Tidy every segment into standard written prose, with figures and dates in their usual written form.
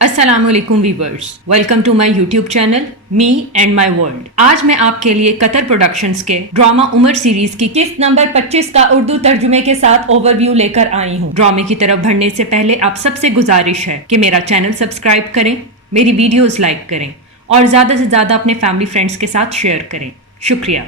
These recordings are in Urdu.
السلام علیکم viewers, welcome to my YouTube channel me and my world. آج میں آپ کے لیے قطر پروڈکشنز کے ڈرامہ عمر سیریز کی قسط نمبر 25 کا اردو ترجمے کے ساتھ اوور ویو لے کر آئی ہوں۔ ڈرامے کی طرف بڑھنے سے پہلے آپ سب سے گزارش ہے کہ میرا چینل سبسکرائب کریں، میری ویڈیوز لائک کریں اور زیادہ سے زیادہ اپنے فیملی فرینڈز کے ساتھ شیئر کریں۔ شکریہ۔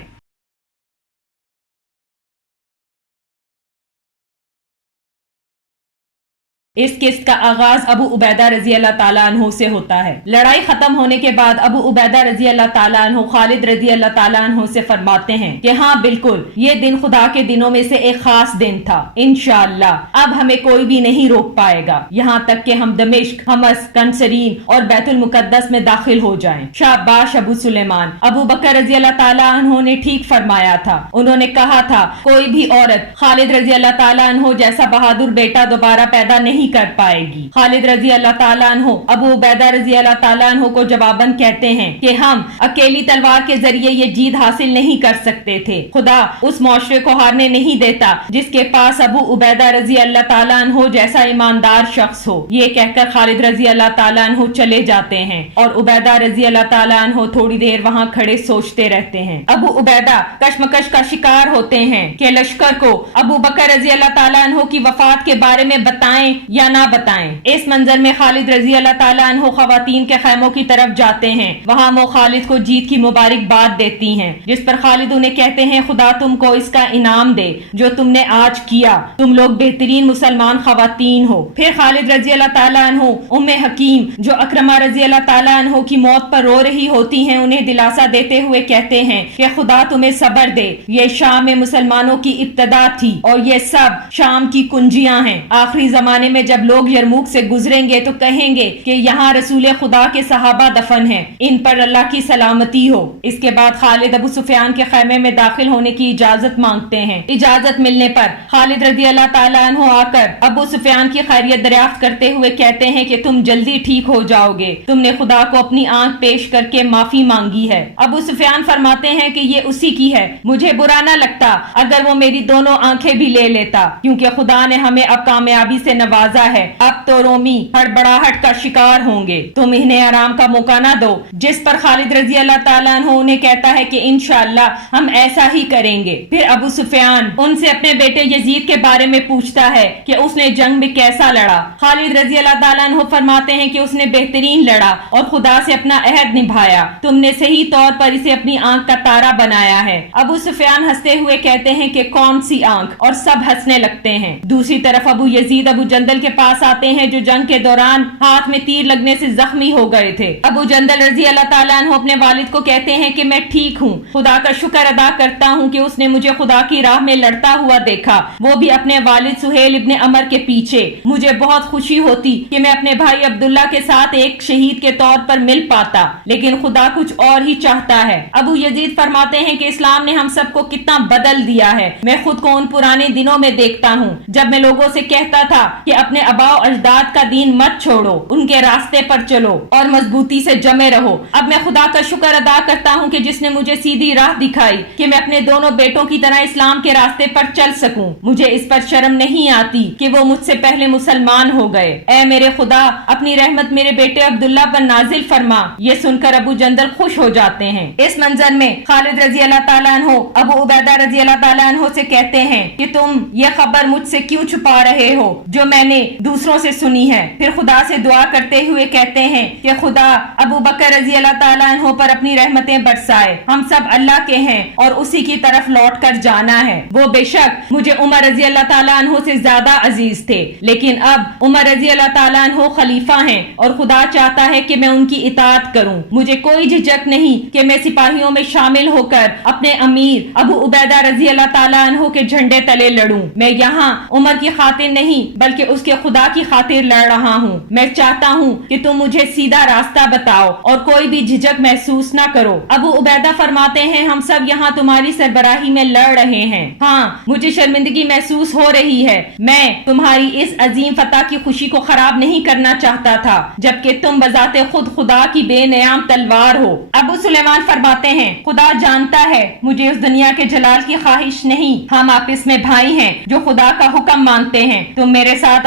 اس قسط کا آغاز ابو عبیدہ رضی اللہ تعالیٰ عنہ سے ہوتا ہے۔ لڑائی ختم ہونے کے بعد ابو عبیدہ رضی اللہ تعالیٰ عنہ خالد رضی اللہ تعالیٰ عنہ سے فرماتے ہیں کہ ہاں بالکل، یہ دن خدا کے دنوں میں سے ایک خاص دن تھا۔ انشاءاللہ اب ہمیں کوئی بھی نہیں روک پائے گا، یہاں تک کہ ہم دمشق، حمص، کنسرین اور بیت المقدس میں داخل ہو جائیں۔ شاباش ابو سلیمان، ابو بکر رضی اللہ تعالیٰ عنہ نے ٹھیک فرمایا تھا۔ انہوں نے کہا تھا کوئی بھی عورت خالد رضی اللہ تعالیٰ عنہ جیسا بہادر بیٹا دوبارہ پیدا نہیں کر پائے گی۔ خالد رضی اللہ تعالیٰ عنہ ابو عبیدہ رضی اللہ تعالیٰ عنہ کو جواباً کہتے ہیں کہ ہم اکیلی تلوار کے ذریعے یہ جیت حاصل نہیں کر سکتے تھے۔ خدا اس معاشرے کو ہارنے نہیں دیتا جس کے پاس ابو عبیدہ رضی اللہ تعالیٰ عنہ جیسا ایماندار شخص ہو۔ یہ کہہ کر خالد رضی اللہ تعالیٰ عنہ چلے جاتے ہیں اور عبیدہ رضی اللہ تعالیٰ عنہ تھوڑی دیر وہاں کھڑے سوچتے رہتے ہیں۔ ابو عبیدہ کشمکش کا شکار ہوتے ہیں کہ لشکر کو ابو بکر رضی اللہ تعالیٰ عنہ کی وفات کے بارے میں بتائیں یا نہ بتائیں۔ اس منظر میں خالد رضی اللہ تعالیٰ عنہ خواتین کے خیموں کی طرف جاتے ہیں۔ وہاں وہ خالد کو جیت کی مبارکباد دیتی ہیں، جس پر خالد انہیں کہتے ہیں خدا تم کو اس کا انعام دے جو تم نے آج کیا، تم لوگ بہترین مسلمان خواتین ہو۔ پھر خالد رضی اللہ تعالیٰ عنہ ام حکیم جو اکرمہ رضی اللہ تعالیٰ عنہ کی موت پر رو رہی ہوتی ہیں انہیں دلاسا دیتے ہوئے کہتے ہیں کہ خدا تمہیں صبر دے، یہ شام میں مسلمانوں کی ابتدا تھی اور یہ سب شام کی کنجیاں ہیں۔ آخری زمانے میں جب لوگ یرموک سے گزریں گے تو کہیں گے کہ یہاں رسول خدا کے صحابہ دفن ہیں، ان پر اللہ کی سلامتی ہو۔ اس کے بعد خالد ابو سفیان کے خیمے میں داخل ہونے کی اجازت مانگتے ہیں۔ اجازت ملنے پر خالد رضی اللہ تعالیٰ عنہ آ کر ابو سفیان کی خیریت دریافت کرتے ہوئے کہتے ہیں کہ تم جلدی ٹھیک ہو جاؤ گے، تم نے خدا کو اپنی آنکھ پیش کر کے معافی مانگی ہے۔ ابو سفیان فرماتے ہیں کہ یہ اسی کی ہے، مجھے برا نہ لگتا اگر وہ میری دونوں آنکھیں بھی لے لیتا، کیونکہ خدا نے ہمیں اب کامیابی سے نوازا ہے، اب تو رومی ہڑبڑاہٹ کا شکار ہوں گے، تم انہیں آرام کا موقع نہ دو۔ جس پر خالد رضی اللہ تعالیٰ عنہ انہیں کہتا ہے کہ انشاءاللہ ہم ایسا ہی کریں گے۔ پھر ابو سفیان ان سے اپنے بیٹے یزید کے بارے میں پوچھتا ہے کہ اس نے جنگ میں کیسا لڑا۔ خالد رضی اللہ تعالیٰ عنہ فرماتے ہیں کہ اس نے بہترین لڑا اور خدا سے اپنا عہد نبھایا، تم نے صحیح طور پر اسے اپنی آنکھ کا تارا بنایا ہے۔ ابو سفیان ہنستے ہوئے کہتے ہیں کہ کون سی آنکھ، اور سب ہنسنے لگتے ہیں۔ دوسری طرف ابو یزید ابو جندل کے پاس آتے ہیں جو جنگ کے دوران ہاتھ میں تیر لگنے سے زخمی ہو گئے تھے۔ ابو جندل رضی اللہ تعالیٰ عنہ اپنے والد کو کہتے ہیں کہ میں ٹھیک ہوں، خدا کا شکر ادا کرتا ہوں کہ اس نے مجھے خدا کی راہ میں لڑتا ہوا دیکھا، وہ بھی اپنے والد سہیل ابن عمر کے پیچھے۔ مجھے بہت خوشی ہوتی کہ میں اپنے بھائی عبداللہ کے ساتھ ایک شہید کے طور پر مل پاتا، لیکن خدا کچھ اور ہی چاہتا ہے۔ ابو یزید فرماتے ہیں کہ اسلام نے ہم سب کو کتنا بدل دیا ہے، میں خود کو ان پرانے دنوں میں دیکھتا ہوں جب میں لوگوں سے کہتا تھا کہ اپنے آباء و اجداد کا دین مت چھوڑو، ان کے راستے پر چلو اور مضبوطی سے جمے رہو۔ اب میں خدا کا شکر ادا کرتا ہوں کہ جس نے مجھے سیدھی راہ دکھائی کہ میں اپنے دونوں بیٹوں کی طرح اسلام کے راستے پر چل سکوں۔ مجھے اس پر شرم نہیں آتی کہ وہ مجھ سے پہلے مسلمان ہو گئے۔ اے میرے خدا، اپنی رحمت میرے بیٹے عبداللہ پر نازل فرما۔ یہ سن کر ابو جندل خوش ہو جاتے ہیں۔ اس منظر میں خالد رضی اللہ تعالیٰ عنہ ابو عبیدہ رضی اللہ تعالیٰ عنہ سے کہتے ہیں کہ تم یہ خبر مجھ سے کیوں چھپا رہے ہو جو میں نے دوسروں سے سنی ہے؟ پھر خدا سے دعا کرتے ہوئے کہتے ہیں کہ خدا ابو بکر رضی اللہ تعالیٰ عنہ پر اپنی رحمتیں برسائے، ہم سب اللہ کے ہیں اور اسی کی طرف لوٹ کر جانا ہے۔ وہ بے شک مجھے عمر رضی اللہ تعالیٰ عنہ سے زیادہ عزیز تھے، لیکن اب عمر رضی اللہ تعالیٰ عنہ خلیفہ ہیں اور خدا چاہتا ہے کہ میں ان کی اطاعت کروں۔ مجھے کوئی جھجک نہیں کہ میں سپاہیوں میں شامل ہو کر اپنے امیر ابو عبیدہ رضی اللہ تعالیٰ عنہ کے جھنڈے تلے لڑوں۔ میں یہاں عمر کی خاطر نہیں بلکہ اس کے خدا کی خاطر لڑ رہا ہوں۔ میں چاہتا ہوں کہ تم مجھے سیدھا راستہ بتاؤ اور کوئی بھی جھجک محسوس نہ کرو۔ ابو عبیدہ فرماتے ہیں ہم سب یہاں تمہاری سربراہی میں لڑ رہے ہیں۔ ہاں مجھے شرمندگی محسوس ہو رہی ہے، میں تمہاری اس عظیم فتح کی خوشی کو خراب نہیں کرنا چاہتا تھا جبکہ تم بذات خود خدا کی بے نیام تلوار ہو۔ ابو سلیمان فرماتے ہیں خدا جانتا ہے مجھے اس دنیا کے جلال کی خواہش نہیں، ہم آپس میں بھائی ہیں جو خدا کا حکم مانتے ہیں، تم میرے ساتھ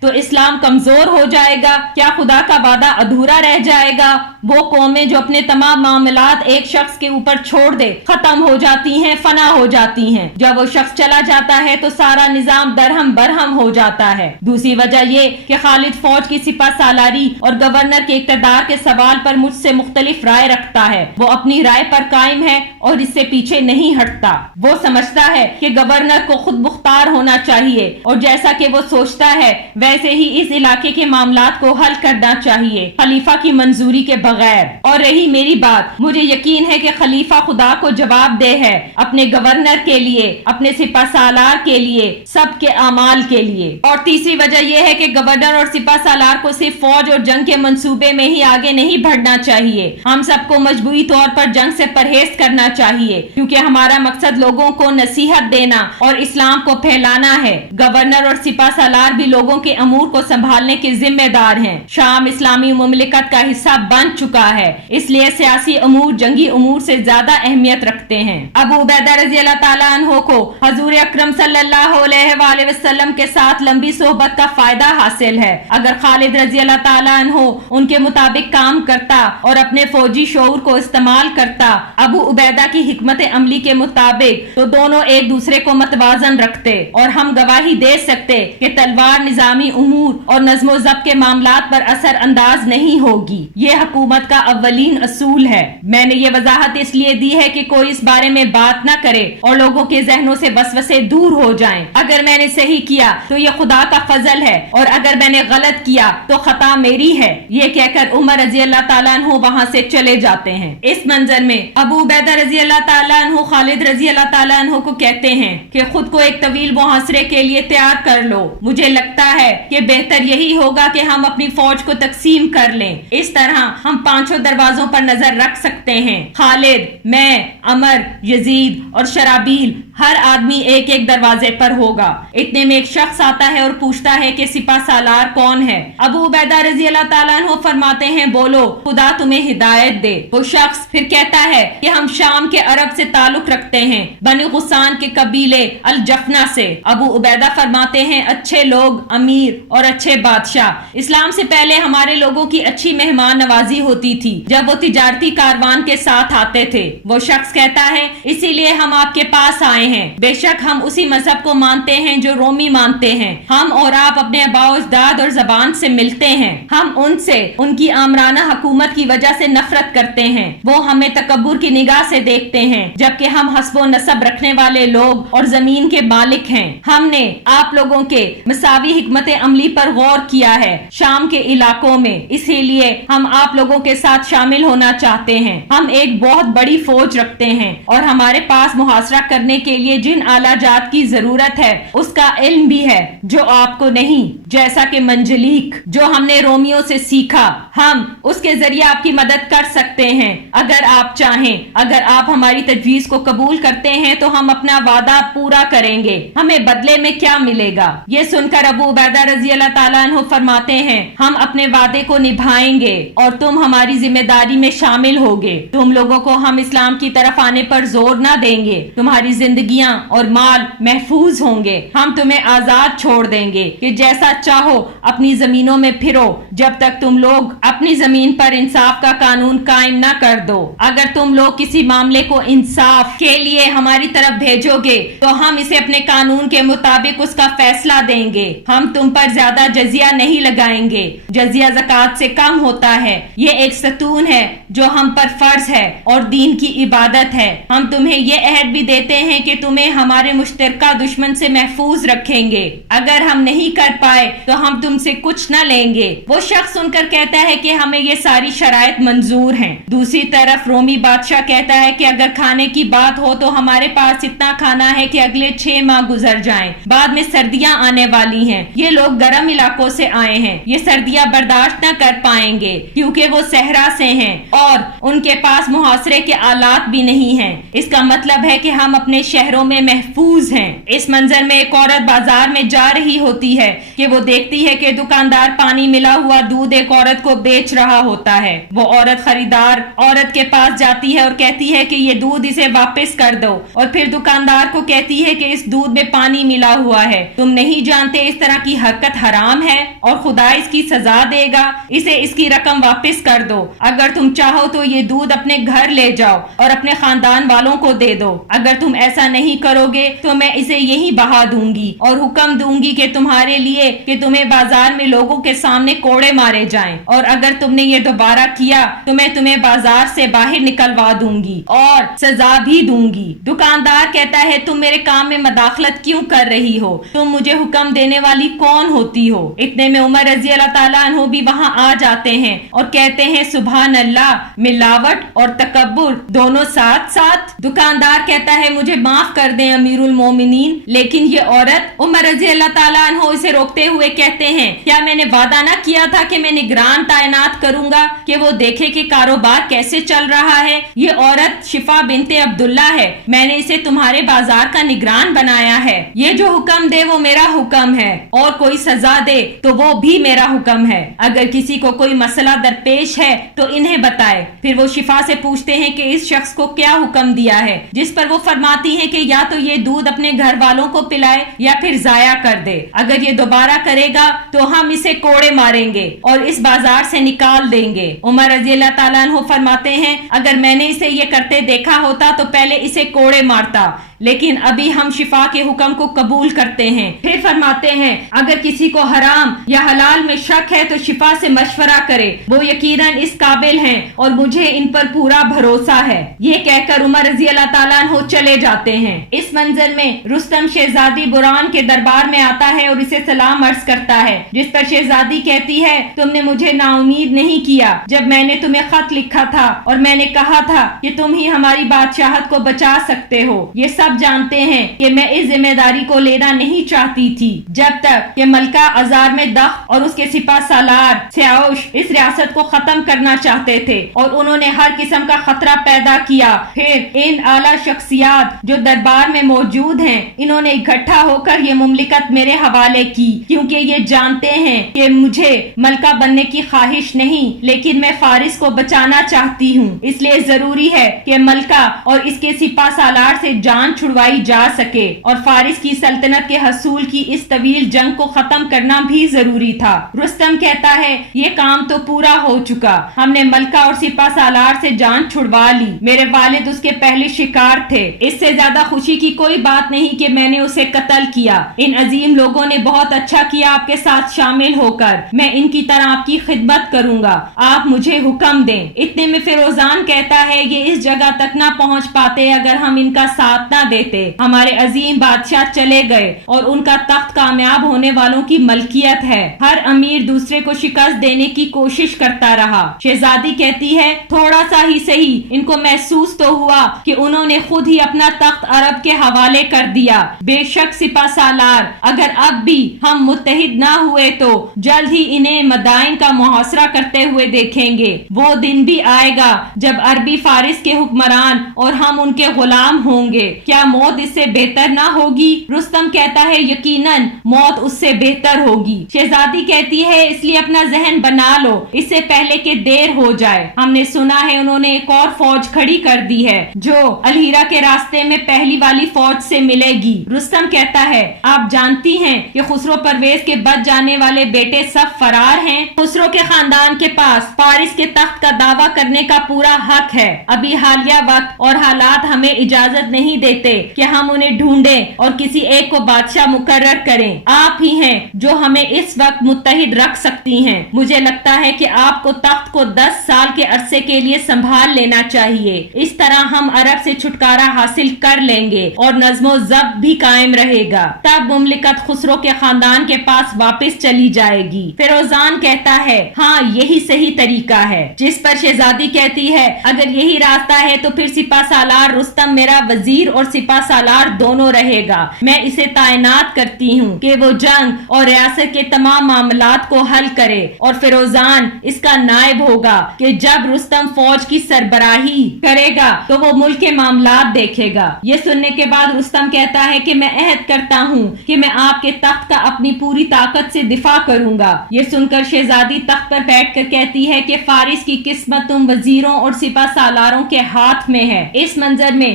تو اسلام کمزور ہو جائے گا؟ کیا خدا کا وعدہ ادھورا رہ جائے گا؟ وہ قومیں جو اپنے تمام معاملات ایک شخص کے اوپر چھوڑ دے ختم ہو جاتی ہیں، فنا ہو جاتی ہیں۔ جب وہ شخص چلا جاتا ہے تو سارا نظام درہم برہم ہو جاتا ہے۔ دوسری وجہ یہ کہ خالد فوج کی سپہ سالاری اور گورنر کے اقتدار کے سوال پر مجھ سے مختلف رائے رکھتا ہے۔ وہ اپنی رائے پر قائم ہے اور اس سے پیچھے نہیں ہٹتا۔ وہ سمجھتا ہے کہ گورنر کو خود مختار ہونا چاہیے اور جیسا کہ وہ سوچتا ہے ویسے ہی اس علاقے کے معاملات کو حل کرنا چاہیے، خلیفہ کی منظوری کے بغیر۔ اور رہی میری بات، مجھے یقین ہے کہ خلیفہ خدا کو جواب دہ ہے، اپنے گورنر کے لیے، اپنے سپہ سالار کے لیے، سب کے اعمال کے لیے۔ اور تیسری وجہ یہ ہے کہ گورنر اور سپہ سالار کو صرف فوج اور جنگ کے منصوبے میں ہی آگے نہیں بڑھنا چاہیے، ہم سب کو مجموعی طور پر جنگ سے پرہیز کرنا چاہیے، کیونکہ ہمارا مقصد لوگوں کو نصیحت دینا اور اسلام کو پھیلانا ہے۔ گورنر اور سپہ سالار بھی لوگوں کے امور کو سنبھالنے کے ذمہ دار ہیں۔ شام اسلامی مملکت کا حصہ بن چکا ہے، اس لیے سیاسی امور جنگی امور سے زیادہ اہمیت رکھتے ہیں۔ ابو عبیدہ رضی اللہ تعالیٰ عنہ کو حضور اکرم صلی اللہ علیہ وآلہ وسلم کے ساتھ لمبی صحبت کا فائدہ حاصل ہے۔ اگر خالد رضی اللہ تعالیٰ عنہ ان کے مطابق کام کرتا اور اپنے فوجی شعور کو استعمال کرتا ابو عبیدہ کی حکمت عملی کے مطابق، تو دونوں ایک دوسرے کو متوازن رکھتے اور ہم گواہی دے سکتے کہ تلوار نظامی امور اور نظم و ضبط کے معاملات پر اثر انداز نہیں ہوگی۔ یہ حکومت کا اولین اصول ہے۔ میں نے یہ وضاحت اس لیے دی ہے کہ کوئی اس بارے میں بات نہ کرے اور لوگوں کے ذہنوں سے وسوسے دور ہو جائیں۔ اگر میں نے صحیح کیا تو یہ خدا کا فضل ہے اور اگر میں نے غلط کیا تو خطا میری ہے۔ یہ کہہ کر عمر رضی اللہ تعالیٰ عنہ وہاں سے چلے جاتے ہیں۔ اس منظر میں ابو عبیدہ رضی اللہ تعالیٰ عنہ خالد رضی اللہ تعالیٰ عنہ کو کہتے ہیں کہ خود کو ایک طویل محاصرے کے لیے تیار کر لو۔ مجھے لگتا ہے کہ بہتر یہی ہوگا کہ ہم اپنی فوج کو تقسیم کر لیں، اس طرح ہم 5 دروازوں پر نظر رکھ سکتے ہیں۔ خالد، میں، عمر، یزید اور شرابیل، ہر آدمی ایک ایک دروازے پر ہوگا۔ اتنے میں ایک شخص آتا ہے اور پوچھتا ہے کہ سپہ سالار کون ہے؟ ابو عبیدہ رضی اللہ تعالیٰ عنہ فرماتے ہیں بولو، خدا تمہیں ہدایت دے۔ وہ شخص پھر کہتا ہے کہ ہم شام کے عرب سے تعلق رکھتے ہیں، بنی غسان کے قبیلے الجفنا سے۔ ابو عبیدہ فرماتے ہیں اچھے لوگ، امیر اور اچھے بادشاہ۔ اسلام سے پہلے ہمارے لوگوں کی اچھی مہمان نوازی ہوتی تھی جب وہ تجارتی کاروان کے ساتھ آتے تھے۔ وہ شخص کہتا ہے اسی لیے ہم آپ کے پاس آئے ہیں۔ بے شک ہم اسی مذہب کو مانتے ہیں جو رومی مانتے ہیں۔ ہم اور آپ اپنے آباء و اجداد اور زبان سے ملتے ہیں۔ ہم ان سے ان کی آمرانہ حکومت کی وجہ سے نفرت کرتے ہیں۔ وہ ہمیں تکبر کی نگاہ سے دیکھتے ہیں جبکہ ہم حسب و نسب رکھنے والے لوگ اور زمین کے مالک ہیں۔ ہم نے آپ لوگوں کے مساوی حکمت عملی پر غور کیا ہے شام کے علاقوں میں، اسی لیے ہم آپ لوگوں کے ساتھ شامل ہونا چاہتے ہیں۔ ہم ایک بہت بڑی فوج رکھتے ہیں اور ہمارے پاس محاصرہ کرنے کے لیے جن آلہ جات کی ضرورت ہے اس کا علم بھی ہے جو آپ کو نہیں، جیسا کہ منجلیک جو ہم نے رومیوں سے سیکھا، ہم اس کے ذریعے آپ کی مدد کر سکتے ہیں اگر آپ چاہیں۔ اگر آپ ہماری تجویز کو قبول کرتے ہیں تو ہم اپنا وعدہ پورا کریں گے، ہمیں بدلے میں کیا ملے گا؟ یہ سن کر ابو عبیدہ رضی اللہ تعالیٰ عنہ فرماتے ہیں ہم اپنے وعدے کو نبھائیں گے اور تم ہماری ذمہ داری میں شامل ہوگے۔ تم لوگوں کو ہم اسلام کی طرف آنے پر زور نہ دیں گے، تمہاری زندگیاں اور مال محفوظ ہوں گے، ہم تمہیں آزاد چھوڑ دیں گے کہ جیسا چاہو اپنی زمینوں میں پھرو جب تک تم لوگ اپنی زمین پر انصاف کا قانون قائم نہ کر دو۔ اگر تم لوگ کسی معاملے کو انصاف کے لیے ہماری طرف بھیجو گے تو ہم اسے اپنے قانون کے مطابق اس کا فیصلہ دیں گے۔ ہم تم پر زیادہ جزیہ نہیں لگائیں گے، جزیہ زکوٰۃ سے کم ہوتا ہے، یہ ایک ستون ہے جو ہم پر فرض ہے اور دین کی عبادت ہے۔ ہم تمہیں یہ عہد بھی دیتے ہیں کہ تمہیں ہمارے مشترکہ دشمن سے محفوظ رکھیں گے، اگر ہم نہیں کر پائے تو ہم تم سے کچھ نہ لیں گے۔ وہ شخص سن کر کہتا ہے کہ ہمیں یہ ساری شرائط منظور ہیں۔ دوسری طرف رومی بادشاہ کہتا ہے کہ اگر کھانے کی بات ہو تو ہمارے پاس اتنا کھانا ہے کہ اگلے 6 ماہ گزر جائیں، بعد میں سردیاں آنے والی ہیں، یہ لوگ گرم علاقوں سے آئے ہیں، یہ سردیاں برداشت نہ کر پائیں گے کیونکہ وہ صحرا سے ہیں اور ان کے پاس محاصرے کے آلات بھی نہیں ہیں۔ اس کا مطلب ہے کہ ہم اپنے شہروں میں محفوظ ہیں۔ اس منظر میں ایک عورت بازار میں جا رہی ہوتی ہے کہ وہ دیکھتی ہے کہ دکاندار پانی ملا ہوا دودھ ایک عورت کو بیچ رہا ہوتا ہے۔ وہ عورت خریدار عورت کے پاس جاتی ہے اور کہتی ہے کہ یہ دودھ اسے واپس کر دو، اور پھر دکاندار کو کہتی ہے کہ اس دودھ میں پانی ملا ہوا ہے، تم نہیں جانتے اس طرح کی حرکت حرام ہے اور خدا اس کی سزا دے گا، اسے اس کی رقم واپس کر دو۔ اگر تم چاہو تو یہ دودھ اپنے گھر لے جاؤ اور اپنے خاندان والوں کو دے دو، اگر تم ایسا نہیں کرو گے تو میں اسے یہی بہا دوں گی اور حکم دوں گی کہ تمہارے لیے کہ تمہیں بازار میں لوگوں کے سامنے کوڑے مارے جائیں، اور اگر تم نے یہ دوبارہ کیا تو میں تمہیں بازار سے باہر نکلوا دوں گی اور سزا بھی دوں گی۔ دکاندار کہتا ہے تم میرے کام میں مداخلت کیوں کر رہی ہو؟ تم مجھے حکم دینے والی کون ہوتی ہو؟ اتنے میں عمر رضی اللہ تعالیٰ عنہ بھی وہاں آ جاتے ہیں اور کہتے ہیں سبحان اللہ، ملاوٹ اور تکبر دونوں ساتھ ساتھ۔ دکاندار کہتا ہے مجھے معاف کر دیں امیر المومنین، لیکن یہ عورت، عمر رضی اللہ تعالیٰ عنہ اسے روکتے ہوئے کہتے ہیں کیا میں نے وعدہ نہ کیا تھا کہ میں نگران تعینات کروں گا کہ وہ دیکھے کہ کاروبار کیسے چل رہا ہے؟ یہ عورت شفا بنت عبداللہ ہے، میں نے اسے تمہارے بازار کا نگران بنایا ہے، یہ جو حکم دے وہ میرا حکم ہے اور کوئی سزا دے تو وہ بھی میرا حکم ہے۔ اگر کسی کو کوئی مسئلہ درپیش ہے تو انہیں بتائے۔ پھر وہ شفا سے پوچھتے ہیں کہ اس شخص کو کیا حکم دیا ہے، جس پر وہ فرماتی ہیں کہ یا تو یہ دودھ اپنے گھر والوں کو پلائے یا پھر ضائع کر دے، اگر یہ دوبارہ کرے گا تو ہم اسے کوڑے ماریں گے اور اس بازار سے نکال دیں گے۔ عمر رضی اللہ تعالیٰ عنہ فرماتے ہیں اگر میں نے اسے یہ کرتے دیکھا ہوتا تو پہلے اسے کوڑے مارتا، لیکن ابھی ہم شفا کے حکم کو قبول کرتے ہیں۔ پھر فرماتے ہیں اگر کسی کو حرام یا حلال میں شک ہے تو شفا سے مشورہ کرے، وہ یقیناً اس قابل ہیں اور مجھے ان پر پورا بھروسہ ہے۔ یہ کہہ کر عمر رضی اللہ تعالیٰ عنہ چلے جاتے ہیں۔ اس منظر میں رستم شہزادی بران کے دربار میں آتا ہے اور اسے سلام عرض کرتا ہے، جس پر شہزادی کہتی ہے تم نے مجھے نا امید نہیں کیا جب میں نے تمہیں خط لکھا تھا اور میں نے کہا تھا کہ تم ہی ہماری بادشاہت کو بچا سکتے ہو۔ یہ سب جانتے ہیں کہ میں اس ذمہ داری کو لینا نہیں چاہتی تھی جب تک کہ ملکہ ازار میں دخت اور اس کے سپاہ سالار سیاوش اس ریاست کو ختم کرنا چاہتے تھے اور انہوں نے ہر قسم کا خطرہ پیدا کیا۔ پھر ان اعلیٰ شخصیات جو دربار میں موجود ہیں انہوں نے اکٹھا ہو کر یہ مملکت میرے حوالے کی، کیونکہ یہ جانتے ہیں کہ مجھے ملکہ بننے کی خواہش نہیں، لیکن میں فارس کو بچانا چاہتی ہوں، اس لیے ضروری ہے کہ ملکہ اور اس کے سپاہ سالار سے جان چھڑوائی جا سکے اور فارس کی سلطنت کے حصول کی اس طویل جنگ کو ختم کرنا بھی ضروری تھا۔ رستم کہتا ہے یہ کام تو پورا ہو چکا، ہم نے ملکہ اور سپاہ سالار سے جان چھڑوا لی، میرے والد اس کے پہلے شکار تھے، اس سے زیادہ خوشی کی کوئی بات نہیں کہ میں نے اسے قتل کیا۔ ان عظیم لوگوں نے بہت اچھا کیا آپ کے ساتھ شامل ہو کر، میں ان کی طرح آپ کی خدمت کروں گا، آپ مجھے حکم دیں۔ اتنے میں فیروزان کہتا ہے یہ اس جگہ تک نہ پہنچ پاتے اگر ہم ان کا ساتھ نہ دیتے، ہمارے عظیم بادشاہ چلے گئے اور ان کا تخت کامیاب ہونے والوں کی ملکیت ہے، ہر امیر دوسرے کو شکست دینے کی کوشش کرتا رہا۔ شہزادی کہتی ہے تھوڑا سا ہی صحیح ان کو محسوس تو ہوا کہ انہوں نے خود ہی اپنا تخت عرب کے حوالے کر دیا، بے شک سپاہ سالار اگر اب بھی ہم متحد نہ ہوئے تو جلد ہی انہیں مدائن کا محاصرہ کرتے ہوئے دیکھیں گے، وہ دن بھی آئے گا جب عربی فارس کے حکمران اور ہم ان کے غلام ہوں گے، کیا موت اس سے بہتر نہ ہوگی؟ رستم کہتا ہے یقیناً موت اس سے بہتر ہوگی۔ شہزادی کہتی ہے اس لیے اپنا ذہن بنا لو اس سے پہلے کہ دیر ہو جائے، ہم نے سنا ہے انہوں نے ایک اور فوج کھڑی کر دی ہے جو الہیرا کے راستے میں پہلی والی فوج سے ملے گی۔ رستم کہتا ہے آپ جانتی ہیں کہ خسرو پرویز کے بچ جانے والے بیٹے سب فرار ہیں، خسرو کے خاندان کے پاس فارس کے تخت کا دعویٰ کرنے کا پورا حق ہے، ابھی حالیہ وقت اور حالات ہمیں اجازت نہیں دیتے کہ ہم انہیں ڈھونڈیں اور کسی ایک کو بادشاہ مقرر کریں، آپ ہی ہیں جو ہمیں اس وقت متحد رکھ سکتی ہیں، مجھے لگتا ہے کہ آپ کو تخت کو 10 سال کے عرصے کے لیے سنبھال لینا چاہیے، اس طرح ہم عرب سے چھٹکارا حاصل کر لیں گے اور نظم و ضبط بھی قائم رہے گا، تب مملکت خسرو کے خاندان کے پاس واپس چلی جائے گی۔ فیروزان کہتا ہے ہاں یہی صحیح طریقہ ہے، جس پر شہزادی کہتی ہے اگر یہی راستہ ہے تو پھر سپاہ سالار رستم میرا وزیر اور سپاہ سالار دونوں رہے گا، میں اسے تعینات کرتی ہوں کہ وہ جنگ اور ریاست کے تمام معاملات کو حل کرے اور فیروزان اس کا نائب ہوگا کہ جب رستم فوج کی سربراہی کرے گا تو وہ ملک کے معاملات دیکھے گا۔ یہ سننے کے بعد رستم کہتا ہے کہ میں عہد کرتا ہوں کہ میں آپ کے تخت کا اپنی پوری طاقت سے دفاع کروں گا۔ یہ سن کر شہزادی تخت پر بیٹھ کر کہتی ہے کہ فارس کی قسمت تم وزیروں اور سپاہ سالاروں کے ہاتھ میں ہے۔ اس منظر میں